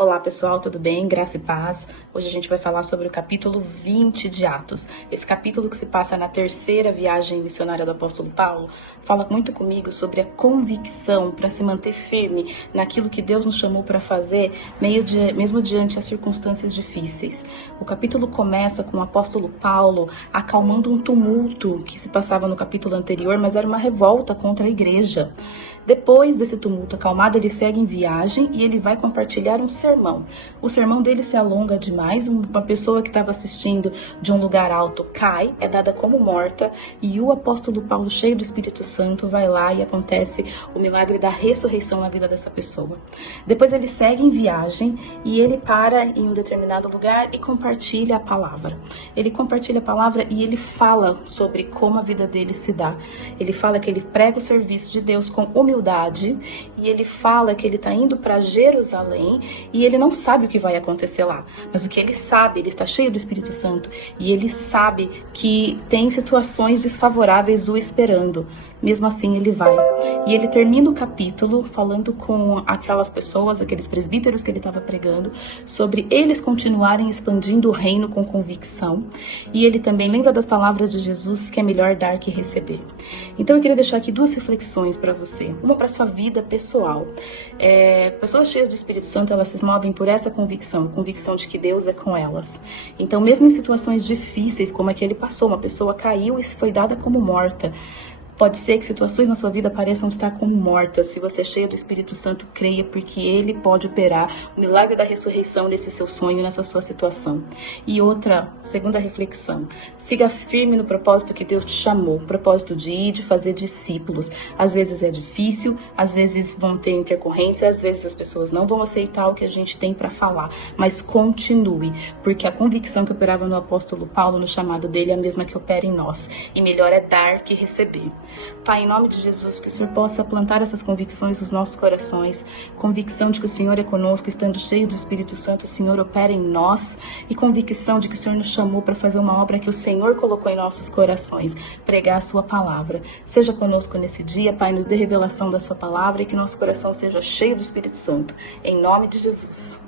Olá pessoal, tudo bem? Graça e paz. Hoje a gente vai falar sobre o capítulo 20 de Atos. Esse capítulo que se passa na terceira viagem missionária do apóstolo Paulo fala muito comigo sobre a convicção para se manter firme naquilo que Deus nos chamou para fazer, mesmo diante as circunstâncias difíceis. O capítulo começa com o apóstolo Paulo acalmando um tumulto que se passava no capítulo anterior, mas era uma revolta contra a igreja. Depois desse tumulto acalmado, ele segue em viagem e ele vai compartilhar um sermão. O sermão dele se alonga demais, uma pessoa que estava assistindo de um lugar alto cai, é dada como morta, e o apóstolo Paulo, cheio do Espírito Santo, vai lá e acontece o milagre da ressurreição na vida dessa pessoa. Depois ele segue em viagem e ele para em um determinado lugar e compartilha a palavra. Ele compartilha a palavra e ele fala sobre como a vida dele se dá. Ele fala que ele prega o serviço de Deus com humildade, e ele fala que ele está indo para Jerusalém e ele não sabe o que vai acontecer lá, mas o que ele sabe, ele está cheio do Espírito Santo e ele sabe que tem situações desfavoráveis o esperando. Mesmo assim ele vai, e ele termina o capítulo falando com aquelas pessoas, aqueles presbíteros que ele estava pregando, sobre eles continuarem expandindo o reino com convicção, e ele também lembra das palavras de Jesus, que é melhor dar que receber. Então eu queria deixar aqui duas reflexões para você, uma para sua vida pessoal. Pessoas cheias do Espírito Santo, elas se movem por essa convicção de que Deus é com elas. Então mesmo em situações difíceis como a que ele passou, uma pessoa caiu e foi dada como morta. Pode ser que situações na sua vida pareçam estar como mortas. Se você é cheio do Espírito Santo, creia, porque Ele pode operar o milagre da ressurreição nesse seu sonho, nessa sua situação. E outra, segunda reflexão, siga firme no propósito que Deus te chamou, o propósito de ir, de fazer discípulos. Às vezes é difícil, às vezes vão ter intercorrência, às vezes as pessoas não vão aceitar o que a gente tem para falar, mas continue, porque a convicção que operava no apóstolo Paulo, no chamado dele, é a mesma que opera em nós. E melhor é dar que receber. Pai, em nome de Jesus, que o Senhor possa plantar essas convicções nos nossos corações, convicção de que o Senhor é conosco, estando cheio do Espírito Santo, o Senhor opera em nós, e convicção de que o Senhor nos chamou para fazer uma obra que o Senhor colocou em nossos corações, pregar a sua palavra. Seja conosco nesse dia, Pai, nos dê revelação da sua palavra e que nosso coração seja cheio do Espírito Santo, em nome de Jesus.